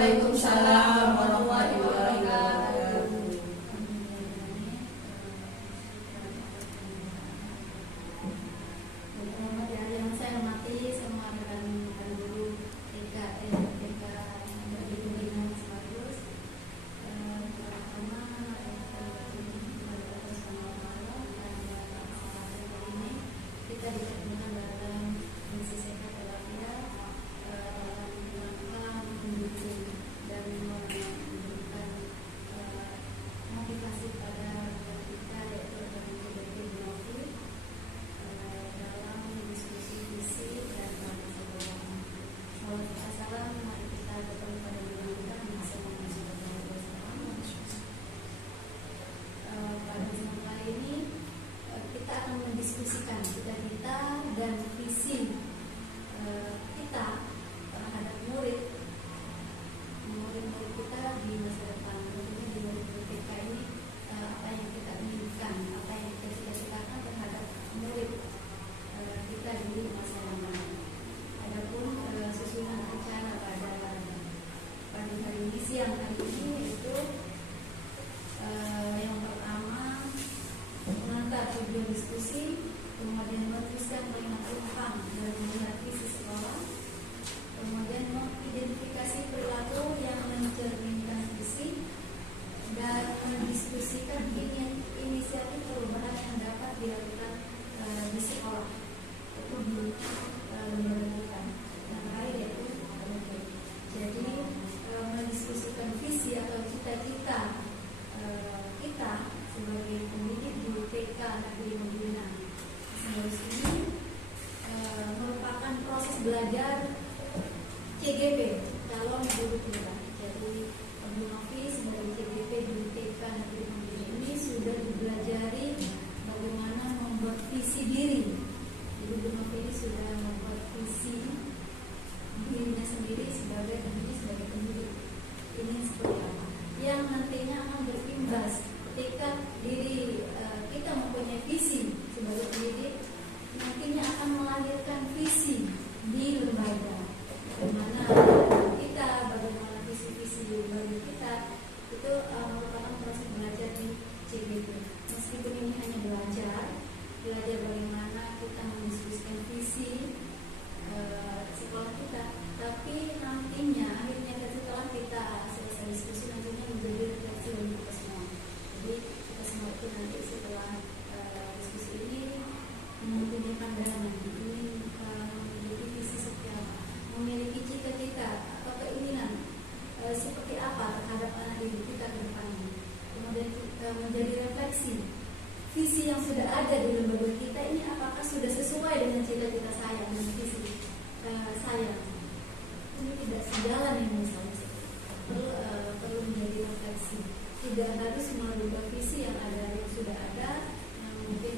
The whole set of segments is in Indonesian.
Waalaikumsalam warahmatullahi wabarakatuh. Yang saya hormati semua rekan-rekan guru TK yang berdiri dengan bagus. Pertama, ini kita dipertemukan dalam misi sehat walafiat dalam rangka mendukung dan memberikan motivasi pada kita yaitu dari Novi dalam diskusi visi dan salam. Mari kita bertemu pada bulan kita pada kesempatan kali ini kita akan mendiskusikan cita-cita dan visi kita terhadap murid kita di masa depan. Tentunya di murid TK ini apa yang kita inginkan, apa yang kita cita-citakan terhadap murid kita di masa depan. Adapun susunan acara pada hari ini, siang hari ini itu yang pertama mengantar video diskusi, kemudian menuliskan kalimat ilham dan melihat visi sekolah, kemudian mengidentifikasi perilaku yang mencerminkan visi dan mendiskusikan inisiatif perubahan yang dapat dilakukan di sekolah itu di lembaga kita yang lain yaitu jadi mendiskusikan visi atau cita-cita kita sebagai pendidik di TK Negeri Medina. Seharus ini merupakan proses belajar CGP calon guru kita. Jadi Bu Novi sebagai CGP di TK Negeri Medina ini sudah dipelajari bagaimana membuat visi diri. Jadi Bu Novi ini sudah membuat visi dirinya sendiri sebagai pendidik. Ini seperti apa? Yang nantinya akan berimbas ketika diri kita mempunyai visi sebagai pendidik, nantinya akan melahirkan visi di lembaga. Bagaimana kita, bagaimana visi-visi di lembaga kita itu merupakan proses belajar di CGP. Meskipun ini hanya belajar bagaimana kita mendiskusikan visi sekolah kita, tapi nantinya akhirnya setelah kita selesai diskusi nantinya menjadi refleksi bagi kita semua. Jadi kita semua itu nanti setelah diskusi ini mempunyai pandangan, ingin memiliki visi seperti apa, memiliki cita-cita atau keinginan seperti apa terhadap anak didik kita ke depannya. Kemudian menjadi refleksi visi yang sudah ada di lembaga kita ini apakah sudah sesuai dengan cita-cita saya dan visi saya. Ini tidak sejalan ini misalnya. Perlu menjadi refleksi. Tidak harus merubah visi yang sudah ada, yang mungkin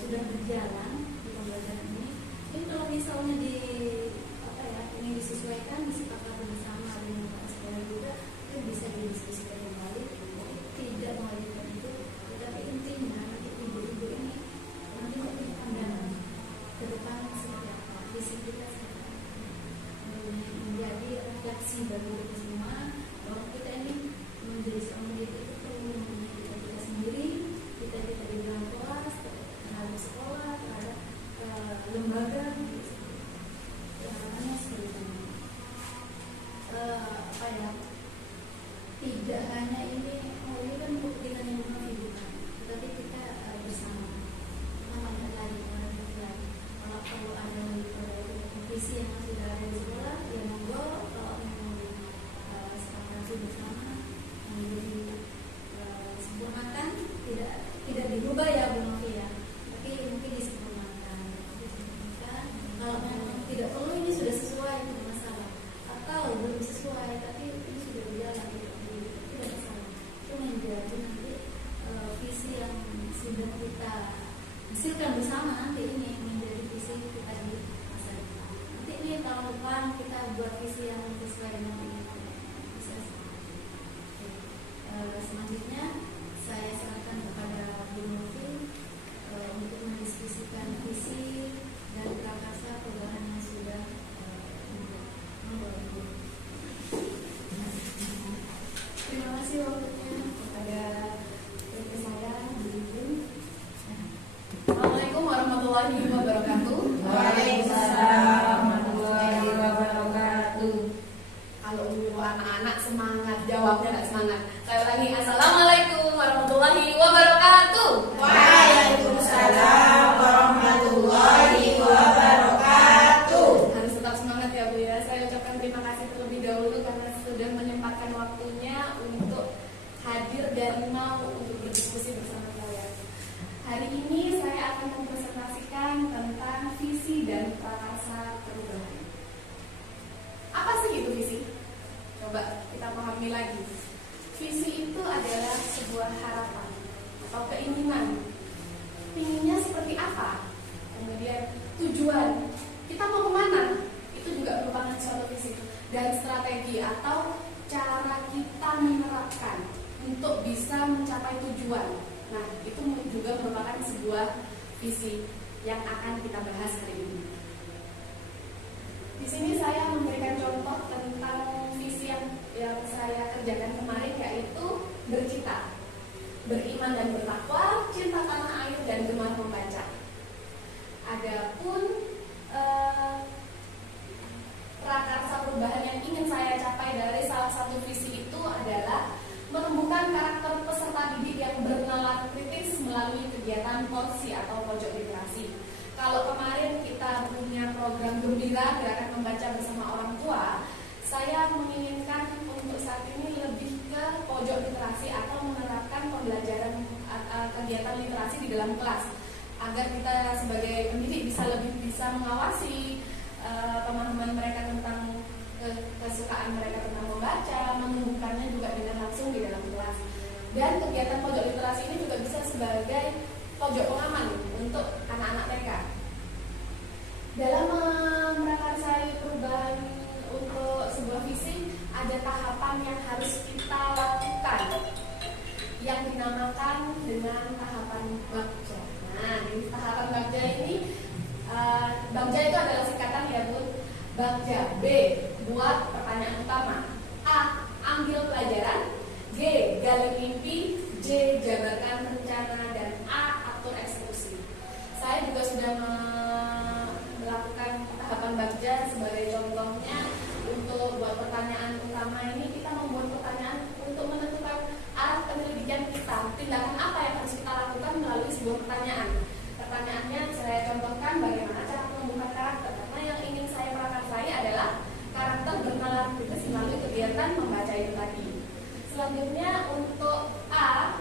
sudah berjalan di pembelajaran ini. Jadi kalau misalnya ini disesuaikan, disepakati bersama dengan Pak sekolah juga, itu bisa didiskusikan kembali. Tidak mewajibkan itu, tetapi intinya nanti ibu-ibu ini nanti punya pandangan ke depan seperti apa, visi kita seperti apa. Menjadi refleksi bagi kita semua bahwa kita ini menjadi seorang pendidik itu perlu mempunyai cita-cita sendiri, cita-cita di dalam kelas, terhadap sekolah, terhadap lembaga, harapannya seperti itu. Tidak hanya ini kan kepentingan yang bukan, tetapi kita bersama. Namanya lagi kalau perlu ada visi yang sudah ada di sekolah, ya monggo. Kalau memang sepakati bersama menjadi sempurnakan, tidak dirubah ya Bu Novi ya, tapi mungkin disempurnakan. Kalau memang tidak perlu, ini sudah sesuai, tidak masalah. Atau belum sesuai, tapi ini sudah berjalan, tidak masalah. Itu menjadi nanti visi yang sudah kita hasilkan bersama nanti ini menjadi visi kita di masa depan. Nanti ini tahun depan kita buat visi yang sesuai dengan ini. Selanjutnya saya serahkan kepada Bu Novi untuk mendiskusikan visi dan prakarsa perubahan yang sudah sebuah harapan atau keinginan. Pinginnya seperti apa? Kemudian tujuan, kita mau kemana? Itu juga merupakan suatu visi. Dan strategi atau cara kita menerapkan untuk bisa mencapai tujuan. Nah, itu juga merupakan sebuah visi yang akan kita bahas hari ini. Di sini saya memberikan contoh tentang visi yang saya kerjakan kemarin, yaitu bercita, beriman dan bertakwa, cinta tanah air dan gemar membaca. Adapun prakarsa perubahan yang ingin saya capai dari salah satu visi itu adalah menumbuhkan karakter peserta didik yang bernalar kritis melalui kegiatan porsi atau pojok literasi. Kalau kemarin kita punya program gembira gerakan membaca bersama orang tua, saya menginginkan untuk saat ini lebih ke pojok literasi atau menerapkan pembelajaran kegiatan literasi di dalam kelas, agar kita sebagai pendidik bisa mengawasi pemahaman mereka tentang kesukaan mereka tentang membaca, menumbuhkannya juga dengan langsung di dalam kelas. Dan kegiatan pojok literasi ini juga bisa sebagai pojok pengaman untuk anak-anak TK. Dalam memprakarsai perubahan untuk sebuah visi, ada tahapan yang harus kita lakukan yang dinamakan dengan tahapan bagja. Nah, di tahapan bagja ini, bagja itu adalah singkatan ya Bu. Bagja. B, buat pertanyaan utama. A, ambil pelajaran. G, gali mimpi. J, jabarkan rencana. Dan A, atur eksekusi. Saya juga sudah melakukan tahapan bagja. Sebagai contohnya, untuk buat pertanyaan utama ini, kita membuat pertanyaan untuk menentukan arah penyelidikan kita. Tindakan apa yang harus kita lakukan melalui sebuah pertanyaan. Pertanyaannya saya contohkan bagaimana cara menumbuhkan karakter. Karena yang ingin saya prakarsai adalah karakter bernalar kritis melalui kegiatan membaca itu tadi. Selanjutnya untuk A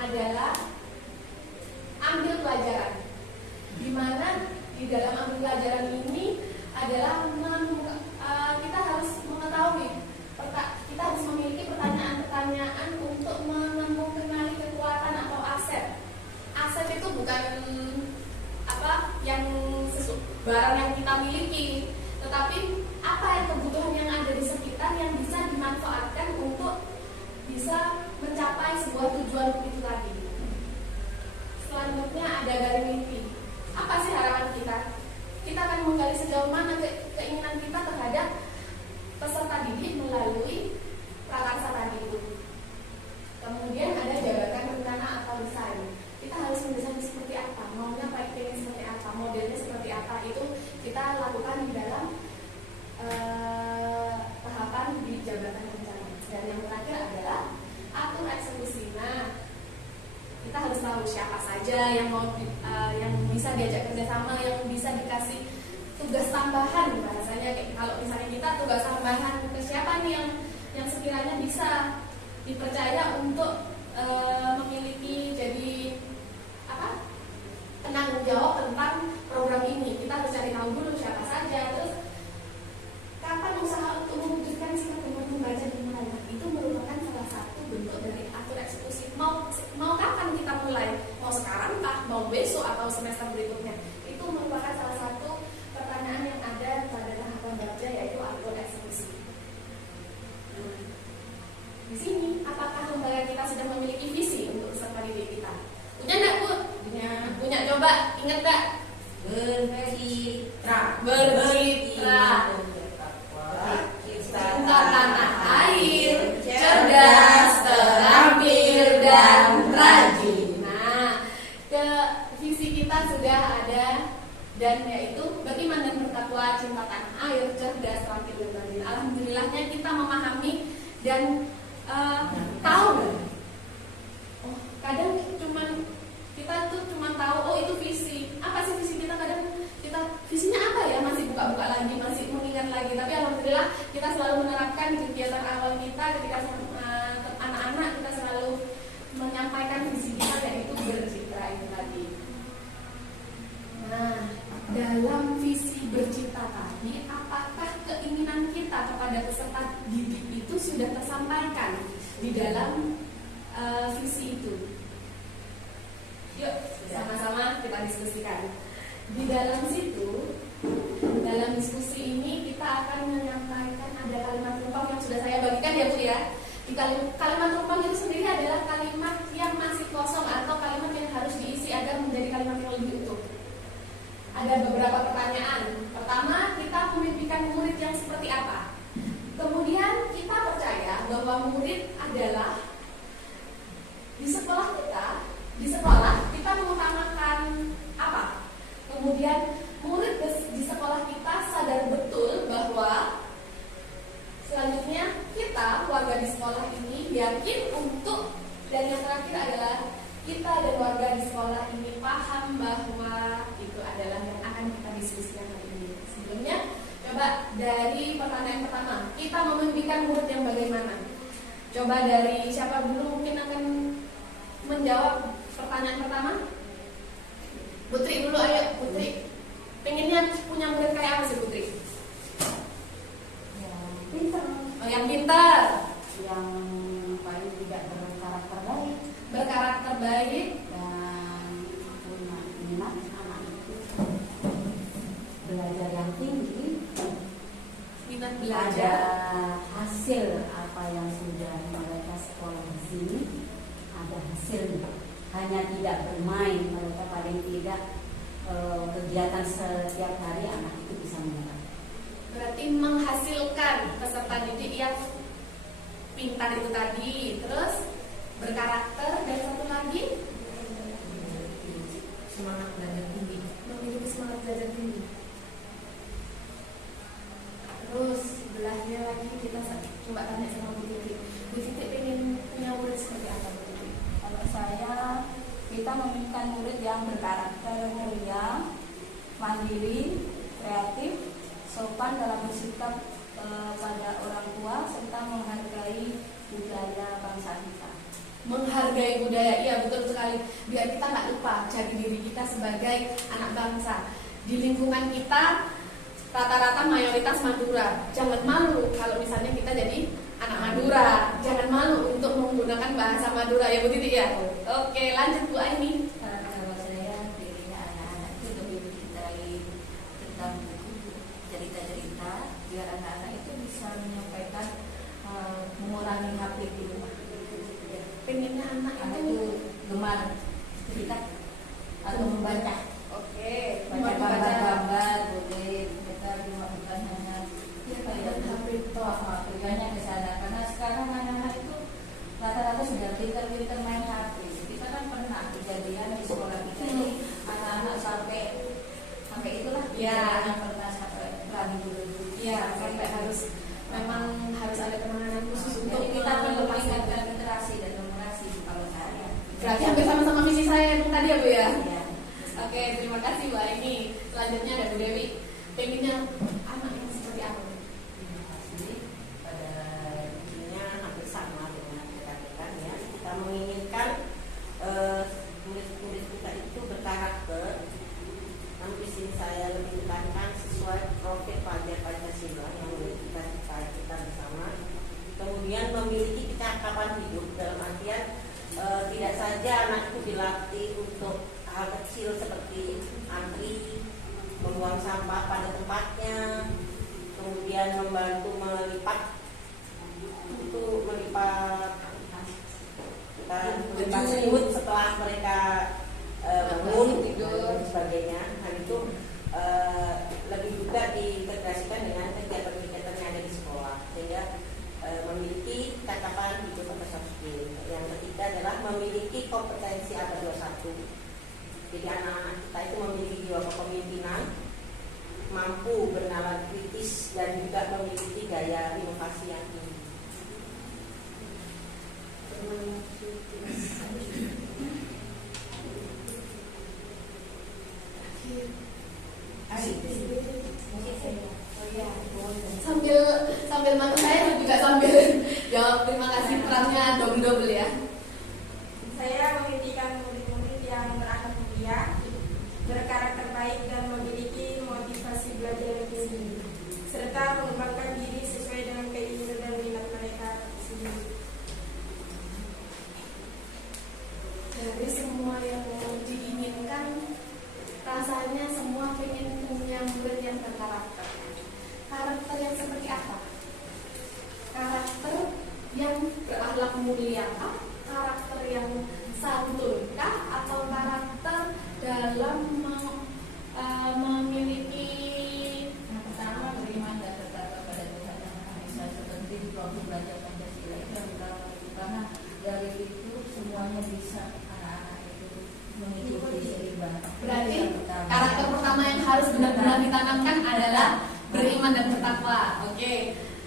adalah ambil pelajaran. Di mana di dalam ambil pelajaran ini adalah kita harus mengetahui, kita harus memiliki pertanyaan-pertanyaan untuk mengenali kekuatan atau aset. Aset itu bukan yang barang yang kita miliki, tetapi apa yang kebutuhan yang ada di sekitar yang bisa dimanfaatkan untuk bisa mencapai sebuah tujuan itu tadi. Selanjutnya ada gali mimpi. Apa sih harapan kita? Kita akan menggali sejauh mana keinginan kita terhadap peserta didik melalui prakarsa tadi itu. Kemudian ada jabarkan rencana atau desain. Kita harus mendesain seperti apa, maunya pengen seperti apa, modelnya seperti apa, itu kita lakukan di dalam tahapan di jabatan rencana. Dan yang terakhir adalah atur eksekusi. Nah, kita harus tahu siapa saja yang yang bisa diajak kerjasama, yang bisa dikasih tugas tambahan. Bahasanya kalau misalnya kita tugas tambahan ke siapa nih yang sekiranya bisa dipercaya untuk memiliki jadi penanggung jawab tentang program ini. Kita harus cari tahu dulu siapa saja, terus kapan usaha untuk mewujudkan sikap gemar membaca dimulai. Itu merupakan salah satu bentuk dari atur eksekusi. Mau kapan kita mulai? Mau sekarang kah? Mau besok atau semester berikutnya? Itu merupakan salah satu pertanyaan yang ada pada tahapan bagja, yaitu atur eksekusi. Di sini, apakah lembaga kita sudah memiliki visi untuk peserta didik kita? Punya enggak, Bu? Punya. Coba ingat enggak? Bercitra. Cinta tanah air, cerdas, terampil, dan rajin. Nah, visi kita sudah ada, dan yaitu beriman dan bertakwa, cinta tanah air, cerdas, terampil, dan rajin. Alhamdulillahnya kita memahami dan tahu. Kadang kita tuh cuma tahu, itu visi. Apa sih visi kita? Kadang kita visinya apa ya? Masih buka-buka lagi, masih mengingat lagi. Tapi alhamdulillah kita selalu menerapkan kegiatan awal kita ketika anak-anak, kita selalu menyampaikan visi kita, yaitu bercitra itu tadi. Nah, dalam visi bercitra tadi, apakah keinginan kita kepada peserta didik itu sudah tersampaikan di dalam visi itu? Yuk, sama-sama kita diskusikan. Di dalam situ, dalam diskusi ini kita akan menyampaikan ada kalimat rumpang yang sudah saya bagikan ya Bu ya. Di kalimat rumpang itu sendiri adalah kalimat yang masih kosong atau kalimat yang harus diisi agar menjadi kalimat yang lebih utuh. Ada beberapa pertanyaan. Pertama, kita memimpikan murid yang seperti apa? Kemudian kita percaya bahwa murid adalah di sekolah kita mengutamakan apa? Kemudian murid di sekolah kita sadar betul bahwa selanjutnya kita warga di sekolah ini yakin untuk, dan yang terakhir adalah kita dan warga di sekolah ini paham bahwa itu adalah yang akan kita diskusikan hari ini. Sebelumnya, coba dari pertanyaan pertama, kita memimpikan murid yang bagaimana? Coba dari siapa dulu mungkin akan menjawab pertanyaan pertama? Putri dulu, ayo Putri. Pengennya punya murid kayak apa sih Putri? Yang pintar. Oh, yang pintar. Yang paling tidak berkarakter baik. Berkarakter baik. Dan punya minat anak itu belajar yang tinggi. Minat Ada belajar. hasil apa yang sudah mereka sekolah di sini, ada hasilnya. Hanya tidak bermain, mereka paling tidak kegiatan setiap hari anak itu bisa menyerap. Berarti menghasilkan peserta didik yang pintar itu tadi, terus berkarakter, dan satu lagi Semangat belajar tinggi. memiliki semangat belajar tinggi. Terus sebelahnya lagi kita coba tanya sama Bu Titi. Bu Titi pengen punya murid seperti apa Bu Titi? Kalau saya, kita meminta murid yang berkarakter mulia, mandiri, kreatif, sopan dalam bersikap pada orang tua, serta menghargai budaya bangsa kita. Menghargai budaya, iya betul sekali. Biar kita nggak lupa jati diri kita sebagai anak bangsa. Di lingkungan kita rata-rata mayoritas Madura. Jangan malu kalau misalnya kita jadi anak Madura. Jangan malu untuk menggunakan bahasa Madura ya Bu Titi ya. Oke, lanjut Bu Aini. Kalau saya pilihnya anak-anak itu lebih mencintai tentang buku, cerita-cerita, biar anak-anak itu bisa menyampaikan, mengurangi HP di rumah. Pengennya anak Anak itu itu gemar cerita atau membaca, oke, baca gambar-gambar, boleh mereka cuma bukan hanya dan HP tujuannya ke sana, karena sekarang anak-anak itu rata-rata sudah pintar-pintar main HP. Kita kan pernah kejadian di sekolah kita ini anak-anak sampai itulah Ya. yang pernah sampai berani dulu. ya, sampai memang harus ada penanganan khusus untuk Jadi kita perlu melepaskan. meningkatkan literasi dan numerasi kalau saya. Berarti hampir sama-sama visi saya yang tadi ya Bu ya. Ya. Oke, terima kasih Bu Aini. Selanjutnya ada Bu Dewi. Pengennya anak yang seperti apa Bu? Terima kasih. Pada intinya hampir sama dengan rekan-rekan ya. Kita menginginkan murid-murid kita itu berkarakter. Namun di sini saya lebih tekankan sesuai profil Pancasila yang kita bersama. Kemudian memiliki kecakapan hidup dalam artian tidak saja anak itu dilatih untuk hal kecil seperti antri, membuang sampah pada tempatnya, kemudian membantu melipat selimut setelah mereka bangun tidur dan sebagainya. Hal itu lebih juga diintegrasikan dengan kegiatan-kegiatan yang ada di sekolah sehingga memiliki cakapan hidup atau soft skill. Yang ketiga adalah memiliki kompetensi abad 21. Jadi anak-anak kita itu memiliki jiwa kepemimpinan, mampu bernalar kritis dan juga memiliki gaya inovasi yang tinggi. Sambil mantu saya juga sambil jawab terima kasih perannya double ya. Saya memimpikan murid-murid yang berakhlak mulia, berkarakter baik dan memiliki motivasi belajar yang tinggi, serta mengembangkan diri sesuai dengan keinginan dan minat mereka sendiri. yang seperti apa? Karakter yang berakhlak mulia kah? Karakter yang santun kah? Atau karakter dalam memiliki Yang pertama, beriman dan bertakwa pada Tuhan Yang Maha Esa seperti waktu belajar Pancasila itu yang pertama itu, karena dari itu semuanya bisa anak-anak itu mengikuti seimbang. Berarti karakter pertama yang harus benar-benar ditanamkan adalah beriman dan bertakwa. Oke,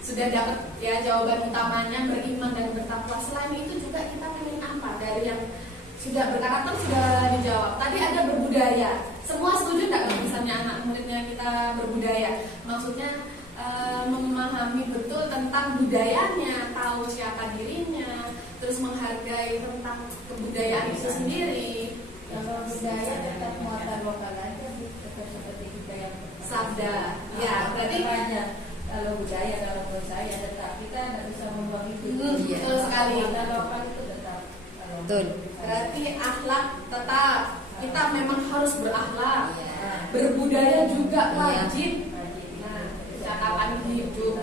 sudah dapat ya jawaban utamanya, beriman dan bertakwa. Selain itu juga kita pengen apa dari yang sudah berkarakter sudah dijawab. Tadi ada berbudaya. Semua setuju nggak kalau misalnya anak muridnya kita berbudaya? Maksudnya memahami betul tentang budayanya, tahu siapa dirinya, terus menghargai tentang kebudayaan itu sendiri. Kalau budaya tetap muatan lokal aja, tetap seperti budaya Sabda, ya berarti aja. Kalau budaya, kalau menurut saya tetap kita tidak bisa membuang itu. betul sekali. Muatan lokal itu tetap. Betul. Berarti akhlak tetap kita memang harus berakhlak, Iya. berbudaya juga wajib. Wajib. Nah, kecakapan hidup,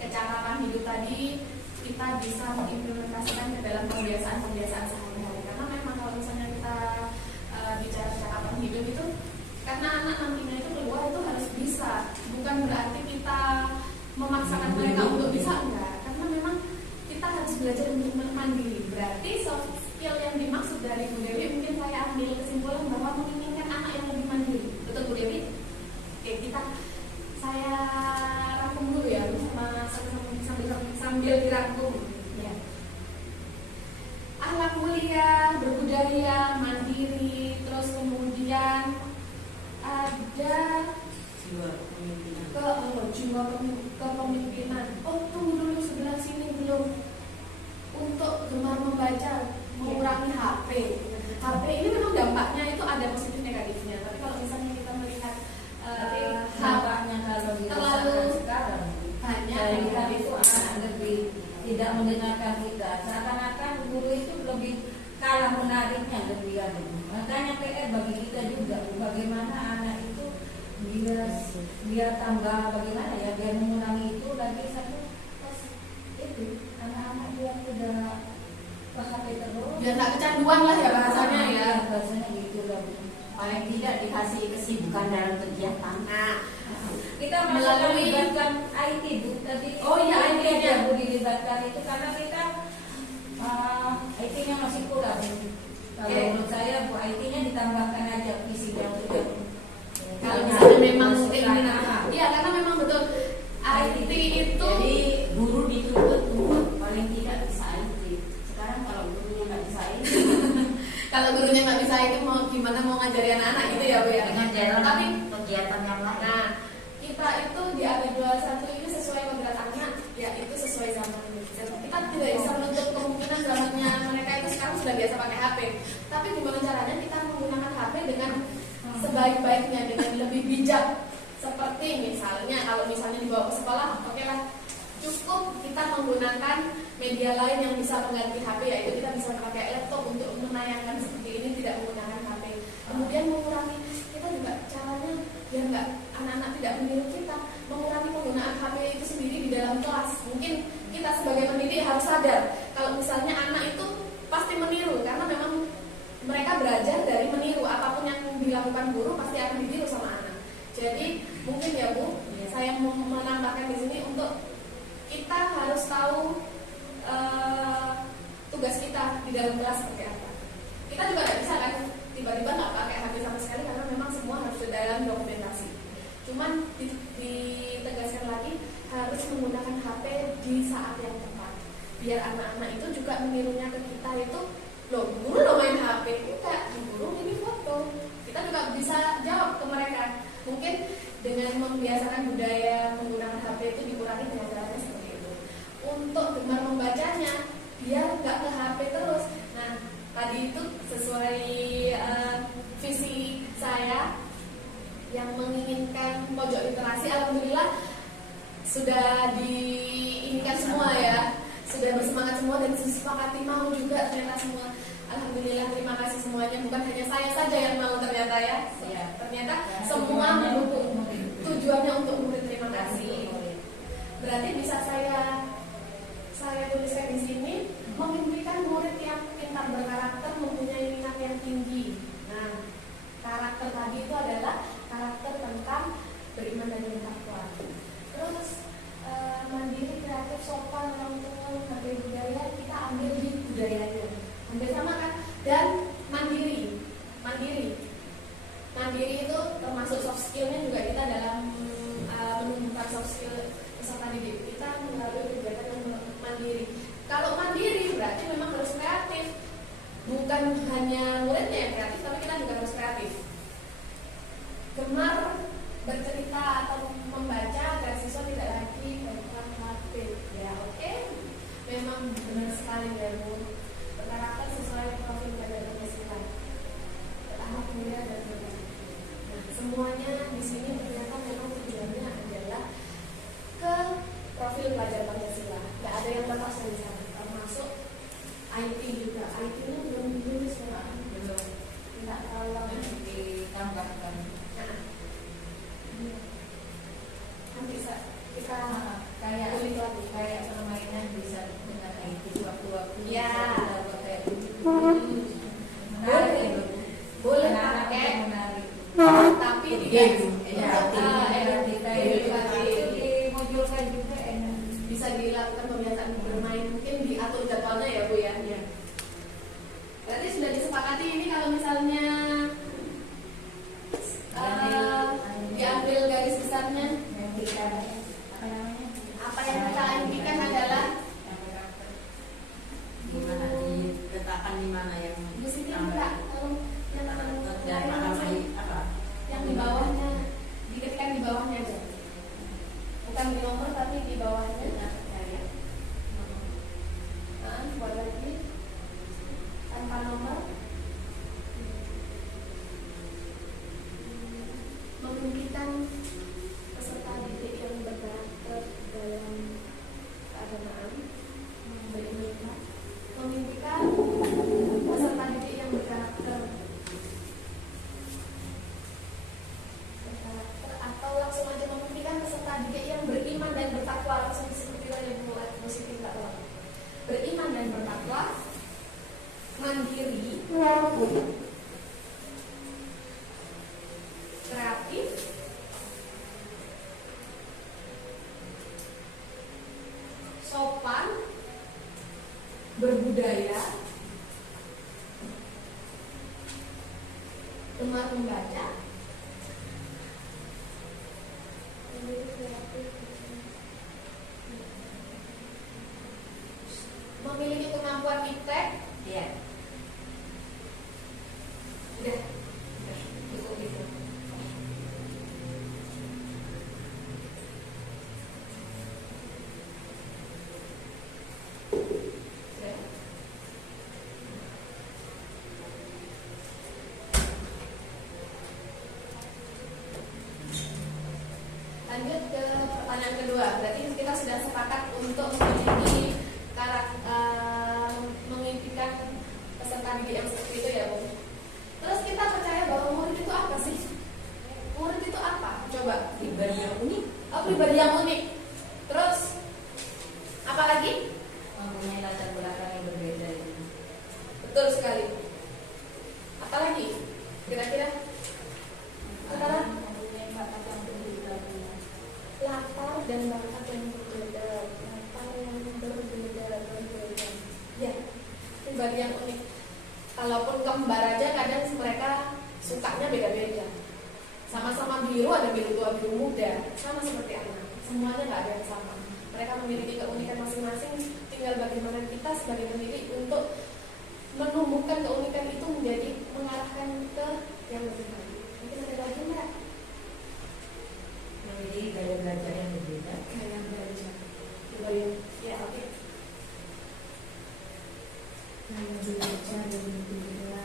kecakapan hidup tadi kita bisa mengimplementasikan ke dalam kebiasaan-kebiasaan sehari-hari. Karena memang kalau misalnya kita bicara kecakapan hidup itu, karena anak nantinya itu keluar itu harus bisa, bukan berarti kita memaksakan mereka untuk bisa, enggak. Karena memang kita harus belajar untuk mandiri. Berarti soft skill yang dimaksud dari Bu Dewi, mungkin saya ambil kesimpulan bahwa menginginkan anak yang lebih mandiri. Betul Bu Dewi? Oke, saya rangkum dulu ya, sambil dirangkum. Ya. Akhlak mulia, berbudaya, mandiri, terus kemudian ada jiwa kepemimpinan. Oh, tunggu dulu, sebelah sini belum. Untuk gemar membaca, mengurangi HP. HP ini memang dampaknya itu ada positif negatifnya. Tapi kalau misalnya kita melihat Nampaknya kalau terlalu sekarang banyak kita itu anak lebih tidak mendengarkan kita. Seakan-akan guru itu lebih kalah menariknya lebih ada. Makanya PR bagi kita juga bagaimana anak itu biar tambah bagaimana ya, biar mengurangi itu lagi satu itu anak-anak dia sudah HP terus. biar tak kecanduan lah ya bahasanya ya. Bahasanya gitu loh. Paling tidak dikasih kesibukan dalam kegiatan. Nah, Kita Melalui- melibatkan IT Bu tadi. Oh iya, IT-nya. yang Bu dilibatkan itu karena kita IT-nya masih kurang. Kalau Oke. menurut saya Bu IT-nya ditambahkan aja visinya untuk kalau misalnya memang keinginan, iya karena memang betul IT itu. Jadi guru dituntut untuk paling tidak bisa IT. Sekarang kalau gurunya nggak bisa IT, Kalau gurunya nggak bisa itu mau gimana mau ngajari anak-anak gitu ya Bu ya. dengan jalan Tapi kegiatan yang lain. nah kita itu di abad 21 ini sesuai kodrat anak, ya itu sesuai zaman. Kita tidak bisa menutup kemungkinan zamannya mereka itu sekarang sudah biasa pakai HP. Tapi gimana caranya kita menggunakan HP dengan sebaik-baiknya, dengan lebih bijak. Seperti misalnya kalau misalnya dibawa ke sekolah, oke lah, cukup kita menggunakan media lain yang bisa mengganti HP, yaitu kita bisa pakai laptop untuk menayangkan seperti ini, tidak menggunakan HP. Kemudian mengurangi, kita juga caranya biar nggak anak-anak tidak meniru kita, mengurangi penggunaan HP itu sendiri di dalam kelas. Mungkin kita sebagai pendidik harus sadar kalau misalnya anak itu pasti meniru, karena memang mereka belajar dari meniru. Apapun yang dilakukan guru pasti akan ditiru sama anak. Jadi mungkin ya Bu, saya mau menambahkan di sini untuk kita harus tahu tugas kita di dalam kelas seperti apa. Kita juga nggak bisa kan tiba-tiba nggak pakai HP sama sekali, karena memang semua harus di dalam dokumentasi. Cuman ditegaskan lagi harus menggunakan HP di saat yang tepat, biar anak-anak itu juga menirunya ke kita itu, loh guru lo main HP, enggak, guru ini foto. Kita juga bisa jawab ke mereka. Mungkin dengan membiasakan budaya menggunakan HP itu dikurangi dengan caranya seperti itu. Untuk gemar membacanya, biar nggak ke HP terus. Nah, tadi itu sesuai visi saya yang menginginkan pojok literasi. Alhamdulillah sudah diinginkan semua ya, sudah bersemangat semua dan disepakati mau juga ternyata semua. Alhamdulillah, terima kasih semuanya. Bukan hanya saya saja yang mau ternyata ya. Ternyata semua mendukung. Tujuannya untuk murid. Terima kasih. Berarti bisa saya tuliskan di sini, memimpikan murid yang pintar berkarakter, mempunyai minat yang tinggi. Nah, karakter tadi itu adalah karakter tentang beriman dan bertakwa. Terus mandiri, kreatif, sopan, ramah, menghargai budaya, kita ambil di budayanya, hampir sama kan? Dan mandiri itu termasuk soft skillnya juga. Kita dalam menumbuhkan soft skill peserta didik kita melalui kegiatan yang mandiri. Kalau mandiri berarti memang harus kreatif, bukan hanya muridnya yang kreatif, tapi kita juga harus kreatif. Gemar bercerita atau membaca agar siswa tidak lagi berkhawatir. Ya, oke. Memang benar sekali ya Bu. Berkarakter sesuai profil belajar Pancasila. Anak muda dan berbeda. Nah, semuanya di sini ternyata memang tujuannya adalah ke profil pelajar Pancasila. Tidak ada yang lepas dari sana, termasuk IT juga. IT-nya belum ditulis ya. Belum. Tidak tolong ditambahkan. Nanti kita Kayak kulik lagi. kayak permainan bisa dengan IT waktu-waktu. Ya. Kita pakai Boleh. Boleh anak-anak pakai. yang menarik. Tapi Game. itu dimodulkan juga enak. bisa dilakukan pembiasaan bermain, mungkin diatur jadwalnya ya Bu ya. Berarti sudah disepakati ini kalau misalnya diambil garis besarnya, Yang kita apa namanya? apa yang kita impikan adalah Gimana diletakkan di mana yang Bu Siti tambah? minta tolong yang Dan menamai apa? yang di bawahnya, diketikkan di bawahnya aja, bukan di nomor tapi di bawahnya. Buat lagi tanpa nomor. Memimpikan peserta didik yang berkarakter dalam keagamaan, beriman. Memimpikan peserta didik yang berkarakter atau langsung aja memimpikan peserta didik yang beriman dan bertakwa, langsung seperti yang buat positif tak apa. Beriman dan bertakwa, mandiri, kreatif, sopan, berbudaya, gemar membaca, memiliki kemampuan iptek. Iya. Udah cukup itu. Sudah. Lanjut ke pertanyaan kedua. Berarti kita sudah sepakat untuk memiliki mengimpikan peserta didik yang seperti itu ya Bu. Terus kita percaya bahwa murid itu apa sih? Murid itu apa? Coba. Pribadi yang unik. Oh, pribadi yang unik. Terus apa lagi? Mempunyai latar belakang yang berbeda. Betul sekali. Apa lagi? Kira-kira? Antara latar dan bakat yang berbeda. Latar yang berbeda. Ya, pribadi yang unik. Kalaupun kembar aja kadang mereka sukanya beda-beda. Sama-sama biru, ada biru tua, biru muda. Sama seperti anak. Semuanya nggak ada yang sama. Mereka memiliki keunikan masing-masing. Tinggal bagaimana kita sebagai pendidik untuk menumbuhkan keunikan itu menjadi mengarahkan ke yang lebih baik. Mungkin ada lagi nggak? Memiliki gaya belajar yang berbeda. Gaya belajar. Gaya, ya oke. Gaya belajar yang berbeda.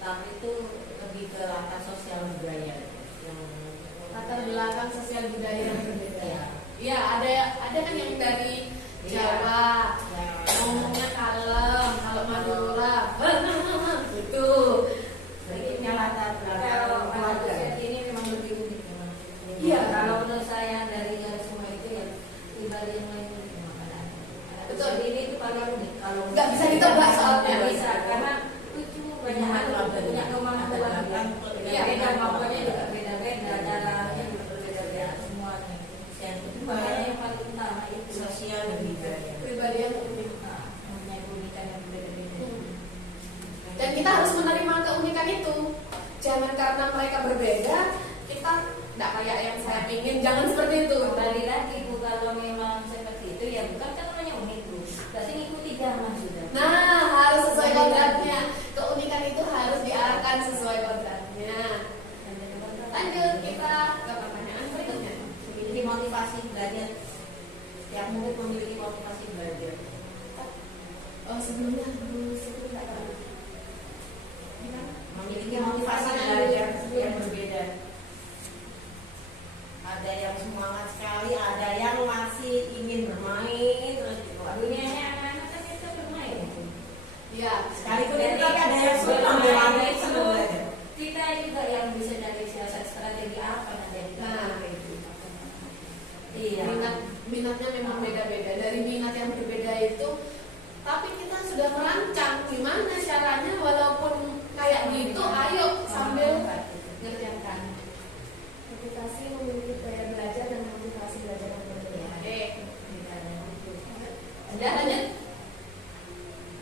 Tapi itu lebih ke latar sosial budaya yang Latar belakang sosial budaya yang berbeda. Ya. Iya, ada kan yang dari Jawa, Ya. ngomongnya kalem, kalau Madura, gitu. Berikutnya latar belakang Kalau keluarga. anak ini memang lebih unik. Iya. Kalau menurut saya dari sekali yang lain makanan. Betul. Ini itu paling unik kalau Nggak bisa ditebak soalnya. Nggak bisa karena lucu banyak hal punya kemampuan. Iya. Beda kemampuannya juga beda-beda, caranya juga berbeda-beda semuanya. Yang kedua Makanya yang paling utama itu sosial dan budaya. Pribadi yang unik. mempunyai keunikan yang berbeda-beda. Dan kita harus menerima keunikan itu. Jangan karena mereka berbeda, kita tidak kayak yang saya ingin. Jangan seperti itu. Kembali lagi Bu, kalau memang seperti itu ya bukan kan namanya unik Bu. Berarti ngikuti zaman sudah. Nah, harus sesuai kodratnya. Keunikan itu harus diarahkan sesuai kodratnya. Lanjut kita ke pertanyaan berikutnya. Memiliki motivasi belajar. Yang murid memiliki motivasi belajar. Oh, sebelumnya tidak tahu. Memiliki motivasi belajar yang berbeda. Ada yang semangat sekali, ada yang masih ingin bermain terus gitu. Dunianya anak-anak kan kita bermain. Ya, Sekalipun itu tapi ada yang senang bermain, senang belajar. Kita juga yang bisa dari siasat strategi apa nanti yang kita Nah. pakai itu. Iya. minatnya memang beda-beda. Dari minat yang berbeda itu, tapi kita sudah merancang gimana caranya walaupun kayak gitu, ayo sambil ngerjakan. Motivasi memiliki daya belajar dan motivasi belajar yang berbeda. Oke. Sudah lanjut.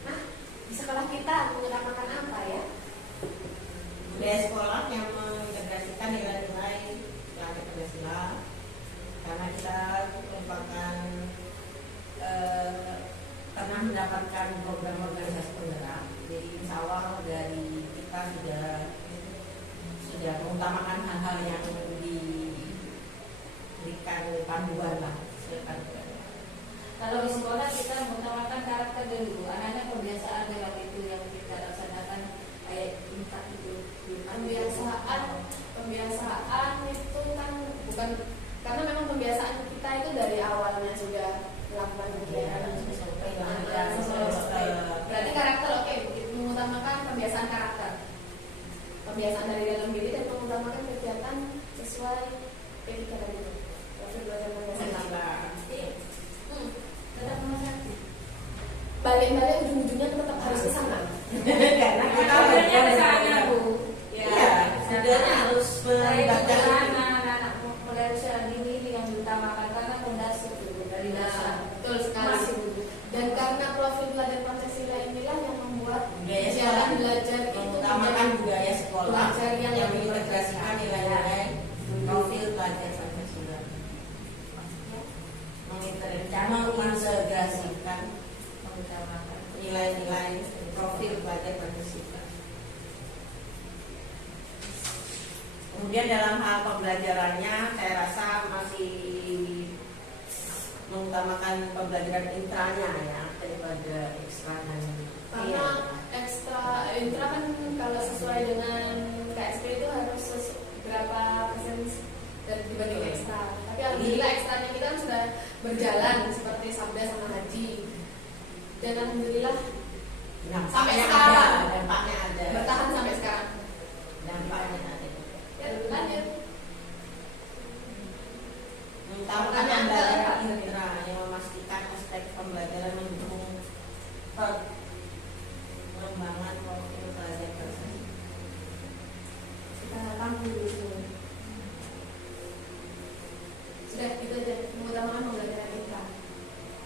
Nah, di sekolah kita mengutamakan apa ya? Budaya sekolah yang mengintegrasikan nilai-nilai yang Pancasila, karena kita merupakan pernah mendapatkan program organisasi penggerak. Jadi insya Allah dari kita sudah mengutamakan hal-hal yang diberikan panduan lah. Kalau di sekolah kita mengutamakan karakter dulu. Anak-anak kebiasaan lewat itu yang kita laksanakan kayak intak itu. Pembiasaan itu kan bukan, karena memang pembiasaan kita itu dari awalnya sudah melakukan kegiatan berarti karakter. Oke, mengutamakan pembiasaan karakter, pembiasaan dari dalam diri, dan mengutamakan kegiatan sesuai P3 tadi itu. Profil belajar pembiasaan. Tetap nomor 1. Balik-balik ujung-ujungnya tetap harus ke sana. Karena kita Akhirnya ke sana Bu. Iya, sebenarnya harus Saya juga melibatkan anak-anak mulai usia dini yang diutamakan karena fondasi dulu dari dasar. Betul sekali. Masih dulu. Dan karena profil belajar Pancasila inilah yang membuat budaya jalan sekolah, belajar itu mengutamakan budaya sekolah belajar yang yang lebih mengintegrasikan nilai-nilai profil belajar Pancasila, mengintegrasikan Mengutamakan. nilai-nilai profil belajar Pancasila. Kemudian dalam hal pembelajarannya saya rasa masih mengutamakan pembelajaran intranya ya daripada ekstranya. karena ekstra intra kan kalau sesuai dengan KSP itu harus berapa persen dan dibanding ekstra. Tapi alhamdulillah ekstranya kita kan sudah berjalan seperti sabda sama haji, dan alhamdulillah sampai sekarang dampaknya ada. bertahan sampai sekarang. Dampaknya ada. Ya, lanjut. Mengutamakan Pertanyaan pembelajaran keempat. intra yang memastikan aspek pembelajaran mendukung pengembangan profil belajar Pancasila. Kita rangkum dulu semua. Sudah gitu aja, mengutamakan pembelajaran intra.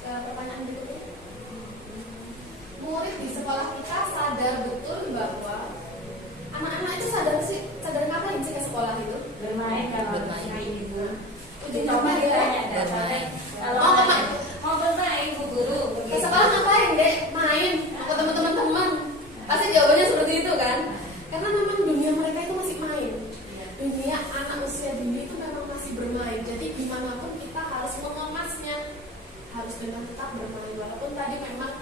Pertanyaan berikutnya. Murid di sekolah kita sadar betul bahwa anak-anak itu sadar ngapain sih ke sekolah itu? Bermain kalau Bermain. Ibu. Uji Coba coba ditanya ya. dasarnya. Kalau Mau kemana? mau bermain Bu Guru. Ke sekolah ngapain dek? Main ketemu teman-teman. Pasti jawabannya seperti itu kan? Karena memang dunia mereka itu masih main. Dunia anak usia dini itu memang masih bermain. Jadi gimana pun kita harus mengemasnya, harus dengan tetap bermain. Walaupun tadi memang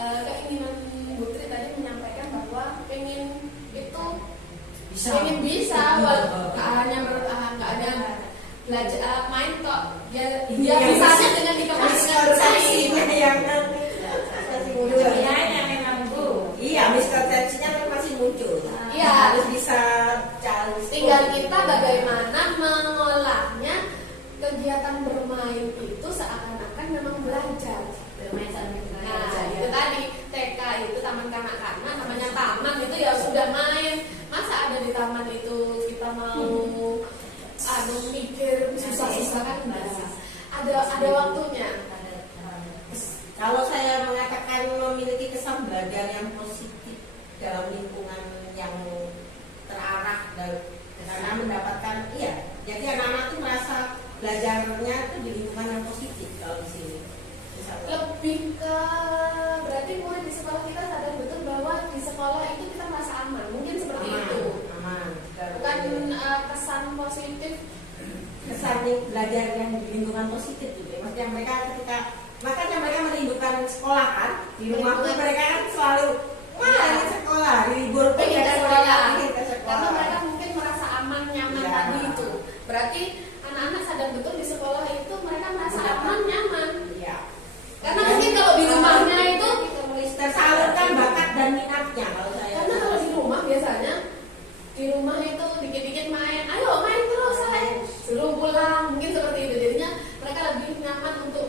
keinginan Bu Tri tadi menyampaikan bahwa pengen itu pengen bisa, nggak hanya belajar main kok. Ya bisa dengan dikemas dengan bermain. Dunianya memang Bu. Iya, miskonsepsinya kan masih muncul. Iya. Harus bisa cari. Tinggal kita bagaimana mengolahnya ke kegiatan bermain itu seakan-akan memang belajar. Bermain sambil Nah, itu tadi TK itu taman kanak-kanak, namanya taman itu ya sudah main. Masa ada di taman itu kita mau mikir susah-susah kan enggak. Ada waktunya. Kalau saya mengatakan memiliki kesan belajar yang positif dalam lingkungan yang terarah dan karena mendapatkan jadi anak-anak itu merasa belajarnya itu di lingkungan yang positif kalau di sini. Lebih ke berarti mulai di sekolah kita sadar betul bahwa di sekolah itu kita merasa aman, mungkin seperti itu. Aman. Bukan kesan positif. Kesan belajar yang di lingkungan positif juga. Maksudnya makanya mereka merindukan sekolah kan. Di rumah pun mereka kan selalu ingin sekolah, di libur pun Ingin mereka sekolah. ingin ke sekolah. Karena mereka mungkin merasa aman, nyaman tadi itu. Berarti anak-anak sadar betul di sekolah itu mereka merasa aman, nyaman. Iya. Karena mungkin kalau di rumahnya itu tersalurkan bakat dan minatnya kalau saya. karena kalau di rumah biasanya di rumah itu dikit-dikit main, ayo main terus suruh pulang, mungkin seperti itu. Jadinya mereka lebih nyaman untuk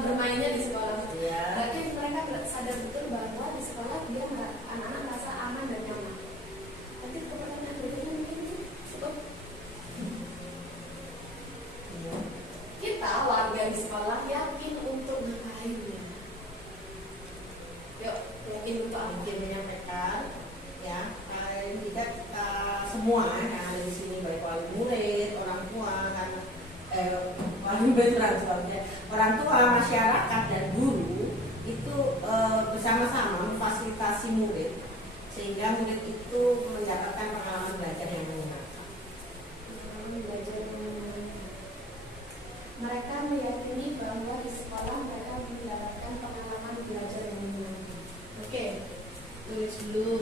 bermainnya di sekolah. Iya. Berarti mereka sadar betul bahwa di sekolah anak-anak merasa aman dan nyaman. Nanti pertanyaan berikutnya mungkin cukup. Kita warga di sekolah yakin untuk ngapain ya? Yuk, yakin untuk apa? Mungkin menyampaikan paling tidak kita semua yang ada di sini baik wali murid, orang tua kan wali murid orang tua, masyarakat dan guru itu bersama-sama memfasilitasi murid sehingga murid itu mendapatkan pengalaman belajar yang menyenangkan. Mereka meyakini bahwa di sekolah mereka mendapatkan pengalaman belajar yang menyenangkan. Oke, tulis dulu.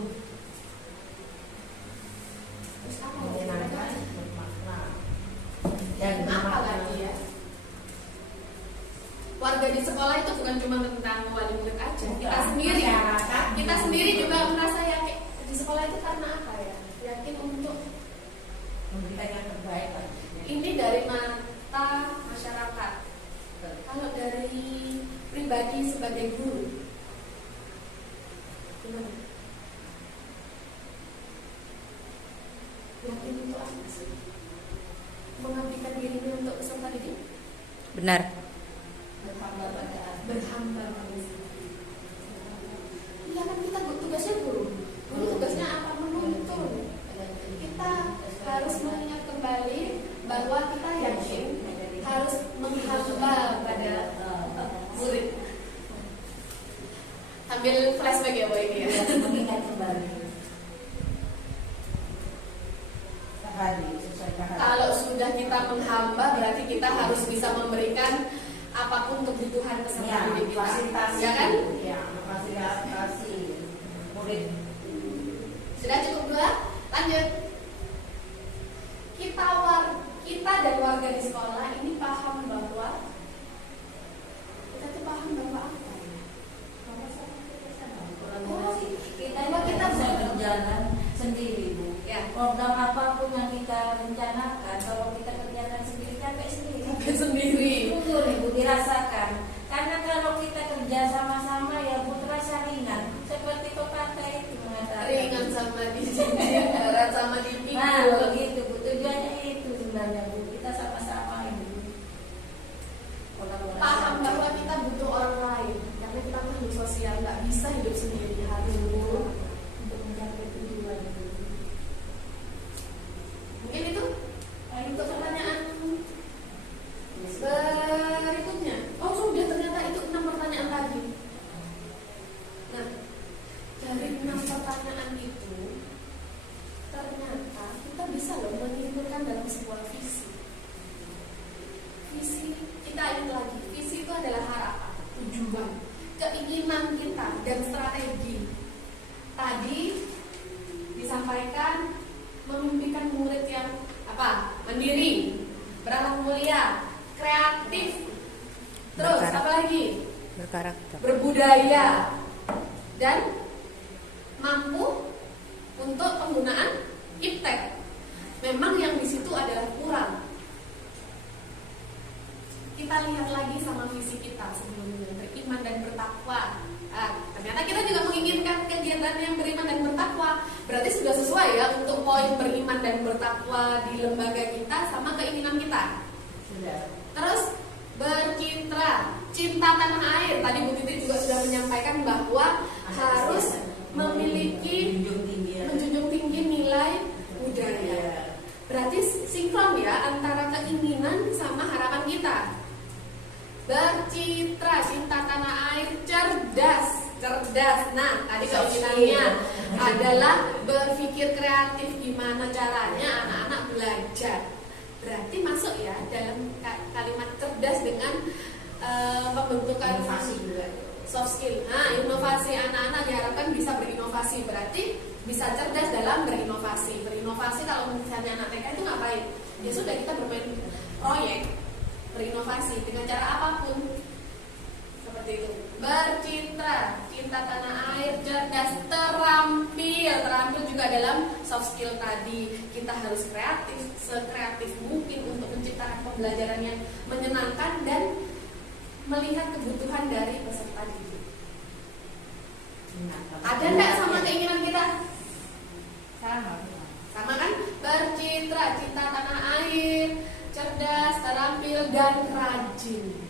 Terus apa? Menyenangkan, bermakna dan Apa lagi ya? Warga di sekolah itu bukan cuma tentang wali murid aja. Kita sendiri, masyarakat, kita sendiri juga merasa yakin di sekolah itu karena apa ya? Yakin untuk memberikan yang terbaik lagi. ini dari mata masyarakat. Kalau dari pribadi sebagai guru, gimana? Yakin untuk apa sih? Mengabdikan dirinya untuk peserta didik? Benar. Berhamba pada iya kan kita tugasnya guru tugasnya apa? Menuntun. Kita harus mengingat kembali bahwa kita yakin harus menghamba pada murid. Sambil flashback ya Bu ini ya. Mengingat kembali. Kalau sudah kita menghamba berarti kita harus bisa memberikan apapun kebutuhan peserta didik kita. Fasilitasi, Ya kan? fasilitasi murid. Sudah cukup dua? Lanjut. Kita dan warga di sekolah ini paham bahwa kita tuh paham bahwa apa ya? Kita bisa berjalan sendiri, Bu. Ya. Program apapun yang kita rencanakan, kalau kita kerjakan sendiri, capek sendiri. Sendiri. Betul, Ibu, dirasakan. Karena kalau kita kerja sama-sama, ya Bu, terasa ringan. Seperti pepatah itu mengatakan. Ringan sama dijinjing, berat sama dipikul. Nah, begitu Bu. Tujuannya itu sebenarnya, Bu. Kita sama-sama ini. Kolaborasi. Paham bahwa kita butuh orang lain karena kita makhluk sosial, nggak bisa hidup sendiri, harus untuk mencapai tujuan itu. mungkin itu untuk pertanyaan berikutnya. Oh sudah, ternyata itu 6 pertanyaan tadi. Nah, dari 6 pertanyaan itu ternyata kita bisa loh menyimpulkan dalam sebuah visi. Visi kita ingat lagi, visi itu adalah harapan, tujuan, keinginan kita dan strategi. Tadi disampaikan memimpikan murid yang apa? Mandiri, berakhlak mulia, kreatif, terus Berkarakter. apa lagi? Berkarakter. Berbudaya dan mampu untuk penggunaan iptek. Memang yang di situ adalah kurang. kita lihat lagi sama visi kita sebelumnya, beriman dan bertakwa. Ternyata kita juga menginginkan kegiatan yang beriman dan bertakwa. Berarti sudah sesuai ya untuk poin beriman dan bertakwa di lembaga kita sama keinginan kita. Sudah. Terus bercitra, cinta tanah air. Tadi Bu Titi juga sudah menyampaikan bahwa harus memiliki menjunjung tinggi nilai budaya. Berarti sinkron ya antara keinginan sama harapan kita. Bercitra, cinta tanah air, cerdas. Nah, tadi keinginannya adalah berpikir kreatif, gimana caranya anak-anak belajar. Berarti masuk ya dalam kalimat cerdas dengan pembentukan Inovasi juga. soft skill. Nah, inovasi, anak-anak diharapkan bisa berinovasi. Berarti bisa cerdas dalam berinovasi. Berinovasi kalau misalnya anak TK itu ngapain? Ya sudah, kita bermain proyek berinovasi dengan cara apapun. Seperti itu. Bercitra, cinta tanah air, cerdas, terampil. Terampil juga dalam soft skill tadi. Kita harus kreatif, sekreatif mungkin untuk menciptakan pembelajaran yang menyenangkan dan melihat kebutuhan dari peserta didik. Ada enggak sama keinginan kita? Sama kan? Bercitra, cinta tanah air, cerdas, terampil, dan rajin.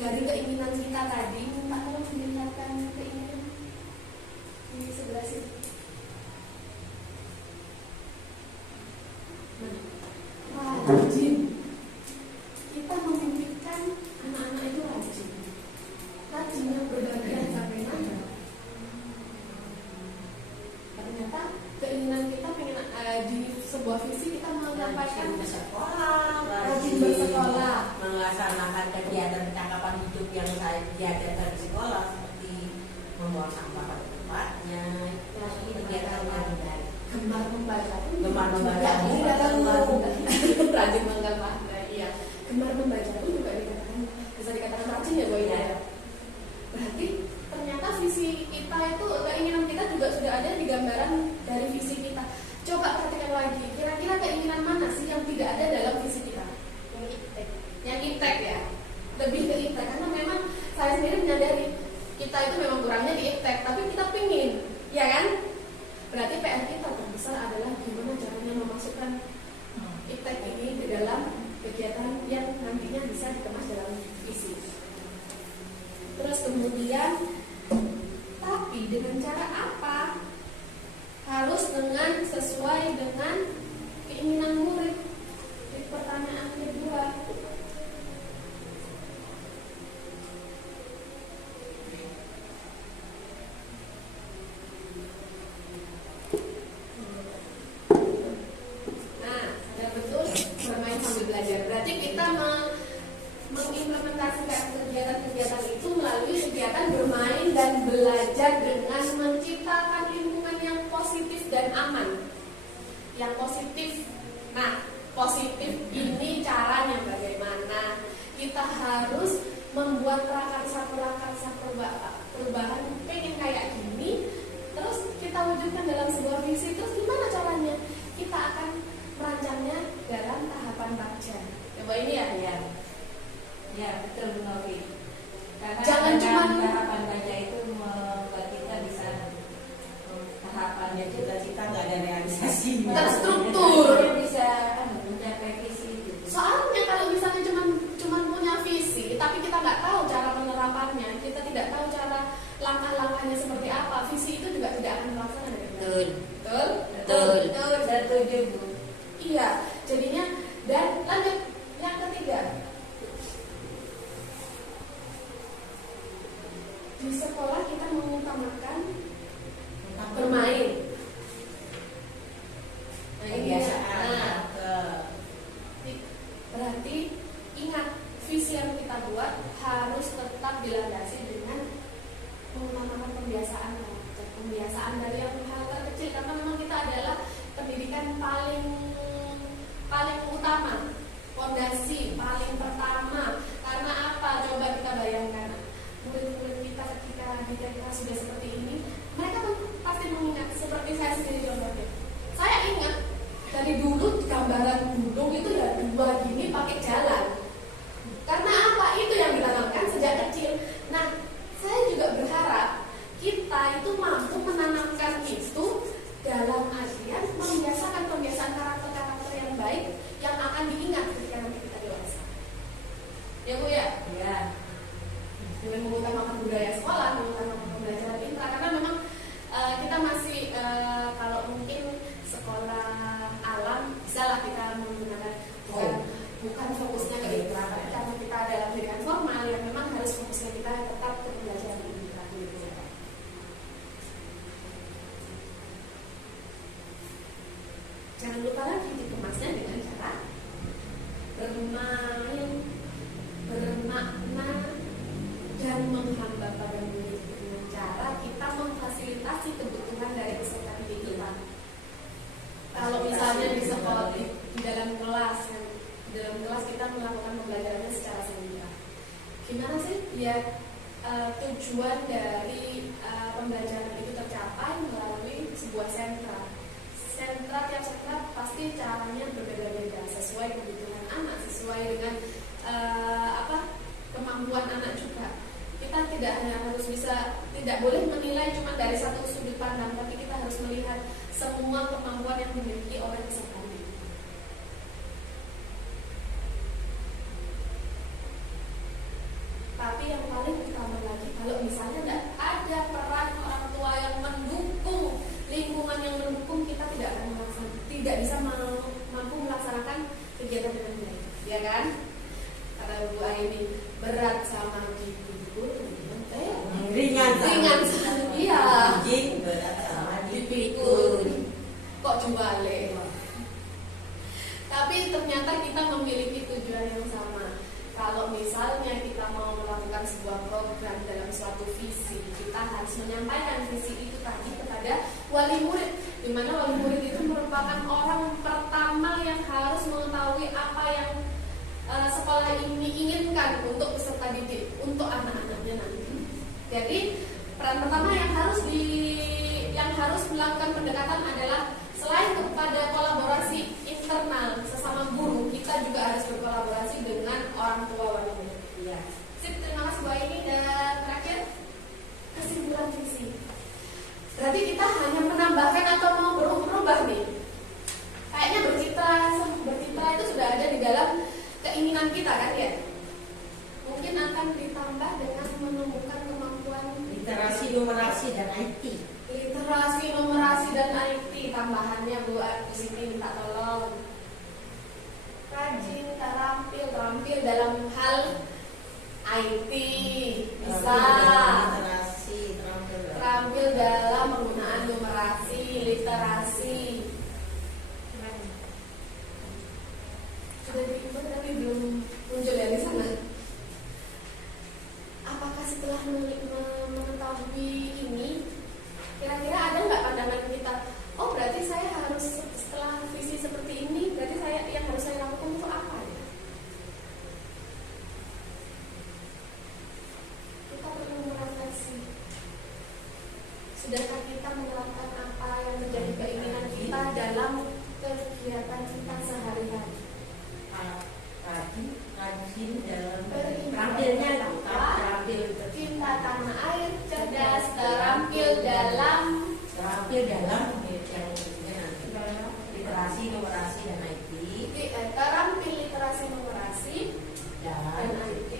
Dari keinginan kita tadi, minta tolong dilihatkan keinginan di sebelah sini. Rajin. Kita memimpikan anak-anak itu rajin. Rajin yang berbahagia sampai mana? Ternyata keinginan kita pengen di sebuah visi kita menyampaikan rajin bersekolah, melaksanakan kegiatan percakapan hidup yang saya diajarkan di sekolah seperti membuang sampah pada tempatnya, kegiatan yang gemar membaca pun Gemar membaca. juga dikatakan rajin menggambar. Iya, gemar membaca pun juga dikatakan, bisa dikatakan rajin ya Bu Ida. Berarti ternyata visi kita itu, keinginan kita juga sudah ada di gambaran dari visi kita. Coba perhatikan lagi, kira-kira keinginan mana sih yang tidak ada dalam visi kita? Yang iptek ya, lebih ke iptek, karena memang saya sendiri menyadari kita itu memang kurangnya di iptek, tapi kita pingin, ya kan? Berarti PR kita terbesar adalah gimana caranya memasukkan iptek ini ke dalam kegiatan yang nantinya bisa dikemas dalam visi. Terus kemudian, tapi dengan cara apa? Harus dengan sesuai dengan keinginan murid. Di pertanyaan kedua. Nah, sadar betul bermain sambil belajar. Berarti kita mengimplementasikan kegiatan-kegiatan itu melalui kegiatan bermain dan belajar dengan menciptakan lingkungan yang positif dan aman. Yang positif. Nah, positif ini caranya bagaimana? Kita harus membuat prakarsa-prakarsa perubahan pengen kayak gini, terus kita wujudkan dalam sebuah visi. Terus gimana caranya? Kita akan merancangnya dalam tahapan baca. Coba ini ya. Ya, betul Bu Novi. Karena Jangan dengan cuma- tahapan baca itu membuat kita bisa tahapannya juga cita-cita nggak ada realisasi. Terstruktur. Kita bisa mencapai visi itu. Soalnya kalau misalnya cuman punya visi, tapi kita nggak tahu cara penerapannya, kita tidak tahu cara langkah-langkahnya seperti apa, visi itu juga tidak akan terlaksana. Betul. Betul? Betul. Setuju Bu. Iya, jadinya dan lanjut yang ketiga. Di sekolah kita mengutamakan bermain. Nah, ini ya. Nah, berarti ingat visi yang kita buat harus tetap dilandasi dengan mengutamakan pembiasaan dari yang hal terkecil, karena memang kita adalah pendidikan paling utama, fondasi paling pertama. Karena apa? Coba kita bayangkan murid-murid kita ketika di TK sudah seperti ini, mereka kan pasti mengingat seperti saya sendiri contohnya. Saya ingat dari dulu gambaran gunung itu ya dua gini pakai jalan. bukan fokusnya ke itu. Tapi karena kita dalam pendidikan formal yang memang harus fokusnya kita tetap ke pembelajaran literasi gitu. Jangan lupa lagi dikemasnya dengan cara bermain, bermakna, dan menghamba pada murid dengan cara kita memfasilitasi kebutuhan dari peserta didik kita. Kalau misalnya di sekolah di dalam kelas kita melakukan pembelajarannya secara seminar. Gimana sih biar tujuan dari pembelajaran itu tercapai melalui sebuah sentra? Tiap sentra pasti caranya berbeda-beda sesuai kebutuhan anak, sesuai dengan kemampuan anak juga. Kita tidak boleh menilai cuma dari satu sudut pandang, tapi kita harus melihat semua kemampuan yang dimiliki oleh peserta. Tapi yang paling utama lagi, kalau misalnya tidak ada peran orang tua yang mendukung, lingkungan yang mendukung, kita tidak bisa mampu melaksanakan kegiatan dengan baik, ya kan? Kata Bu Aini, berat sama dipikul, ringan sama iya, berat sama dipikul, kok juale? Tapi ternyata kita memiliki tujuan yang sama. Kalau misalnya kita mau melakukan sebuah program dalam suatu visi, kita harus menyampaikan visi itu tadi kepada wali murid, di mana wali murid itu merupakan orang pertama yang harus mengetahui apa yang sekolah ini inginkan untuk peserta didik, untuk anak-anaknya nanti. Jadi peran pertama yang harus melakukan pendekatan adalah selain kepada kolaborasi internal sesama guru, kita juga harus berkolaborasi dengan orang tua wali murid. Iya. Sip, terima kasih Bu Aini. Dan terakhir kesimpulan visi. Berarti kita hanya menambahkan atau mau berubah nih? Kayaknya bercitra itu sudah ada di dalam keinginan kita kan ya? Mungkin akan ditambah dengan menemukan kemampuan Literasi, numerasi, dan IT. literasi, numerasi, dan IT. Tambahannya Bu Siti minta tolong. Rajin, terampil dalam hal IT, bisa. Terampil dalam penggunaan numerasi, literasi. Sudah diinput tapi belum muncul dari sana. Apakah setelah mengetahui ini, kira-kira ada nggak pandangan kita? Oh, berarti saya harus setelah visi seperti ini, berarti yang harus saya lakukan itu apa ya? Kita perlu merefleksi. Sudahkah kita menerapkan apa yang menjadi keinginan kita dalam kegiatan kita sehari-hari? Rajin dalam Terampilnya terampil cinta tanah air, cerdas, terampil dalam literasi, numerasi, dan IT. Terampil literasi, numerasi, dan IT.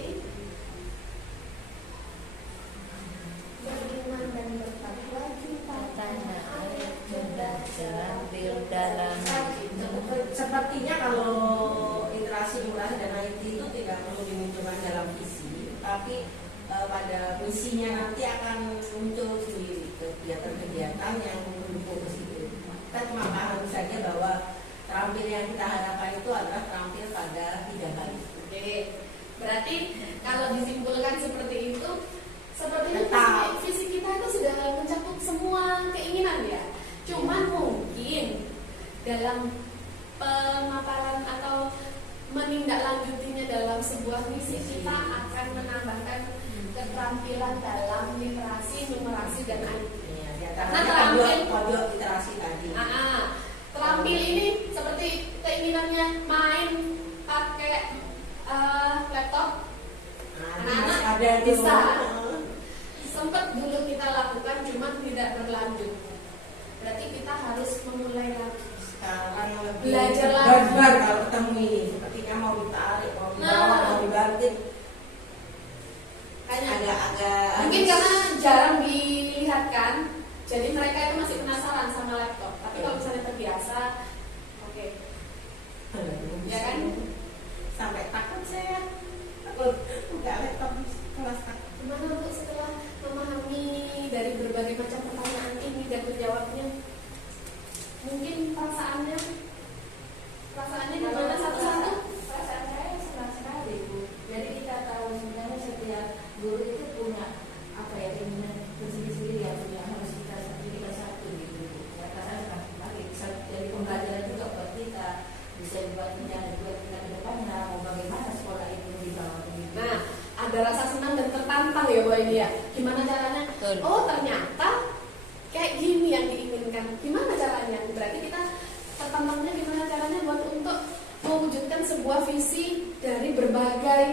Beriman dan bertakwa, cinta tanah air, cerdas, terampil dalam. Sepertinya kalau literasi, numerasi, dan IT itu tidak perlu dimunculkan dalam visi, tapi pada misinya nanti akan muncul sendiri kegiatan-kegiatan yang mendukung ke situ. Kita cuma paham saja bahwa terampil yang kita harapkan itu adalah terampil pada 3 hal. Oke, berarti kalau disimpulkan seperti itu, sepertinya visi kita itu sudah mencakup semua keinginan ya. Cuman mungkin dalam pemaparan atau menindaklanjutinya dalam sebuah misi, kita akan menambahkan keterampilan dalam literasi, numerasi, dan IT. Karena terampil literasi tadi. Terampil ini seperti keinginannya main pakai laptop. Anak-anak bisa. Sempat dulu kita lakukan, cuman tidak berlanjut. Berarti kita harus memulai lagi. Sekarang lebih belajar lagi. barbar kalau ketemu ini, sepertinya mau ditarik, mau dibawa, mau dibanting. Agak mungkin karena jarang dilihatkan, jadi mereka itu masih penasaran sama laptop. Tapi kalau misalnya terbiasa, oke. Ya kan? ikut buka laptop di kelas Kak. Gimana Bu setelah memahami dari berbagai macam pertanyaan ini dan menjawabnya? Mungkin perasaannya gimana satu-satu? Perasaan saya senang sekali Bu. Jadi kita tahu sebenarnya setiap guru itu punya apa ya, keinginan sendiri-sendiri ya, punya harus kita jadikan satu gitu. Ya karena nanti bisa jadi pembelajaran juga buat kita, bisa dibuat menjadi buat kita ke depannya mau bagaimana sekolah itu dibawa begitu. Nah, ada rasa senang dan tertantang ya Bu ini ya. Gimana caranya? Betul. Oh ternyata kayak gini yang diinginkan. Gimana caranya? Berarti kita tertantangnya gimana caranya buat untuk mewujudkan sebuah visi dari berbagai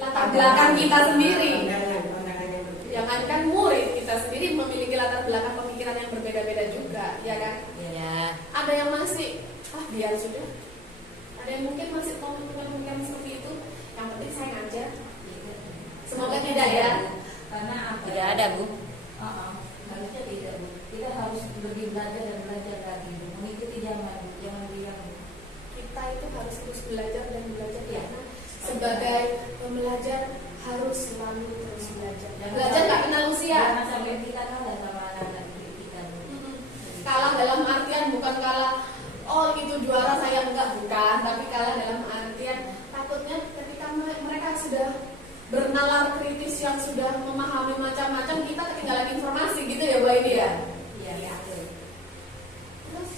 latar belakang kita sendiri. Pandangan yang berbeda. Ya kan murid kita sendiri memiliki latar belakang pemikiran yang berbeda-beda juga, ya kan? Ya. Ada yang masih biar sudah. Ada yang mungkin masih mau pemikiran seperti itu. Yang penting saya ngajar. Semoga tidak ya. Karena apa? Tidak ada Bu. Harusnya tidak Bu. Kita harus lebih belajar dan belajar lagi Bu. Mengikuti zaman, jangan diam. Kita itu harus terus belajar dan belajar Iya. karena sebagai pembelajar harus selalu terus belajar. Jangan Belajar sampai- nggak kenal usia. Jangan sampai kita kalah sama anak-anak didik kita Bu. Kalah dalam artian bukan kalah oh itu juara saya enggak, bukan, tapi kalah dalam artian takutnya ketika mereka sudah bernalar kritis yang sudah memahami macam-macam, kita ketinggalan informasi gitu ya Bu ini ya. Iya. Terus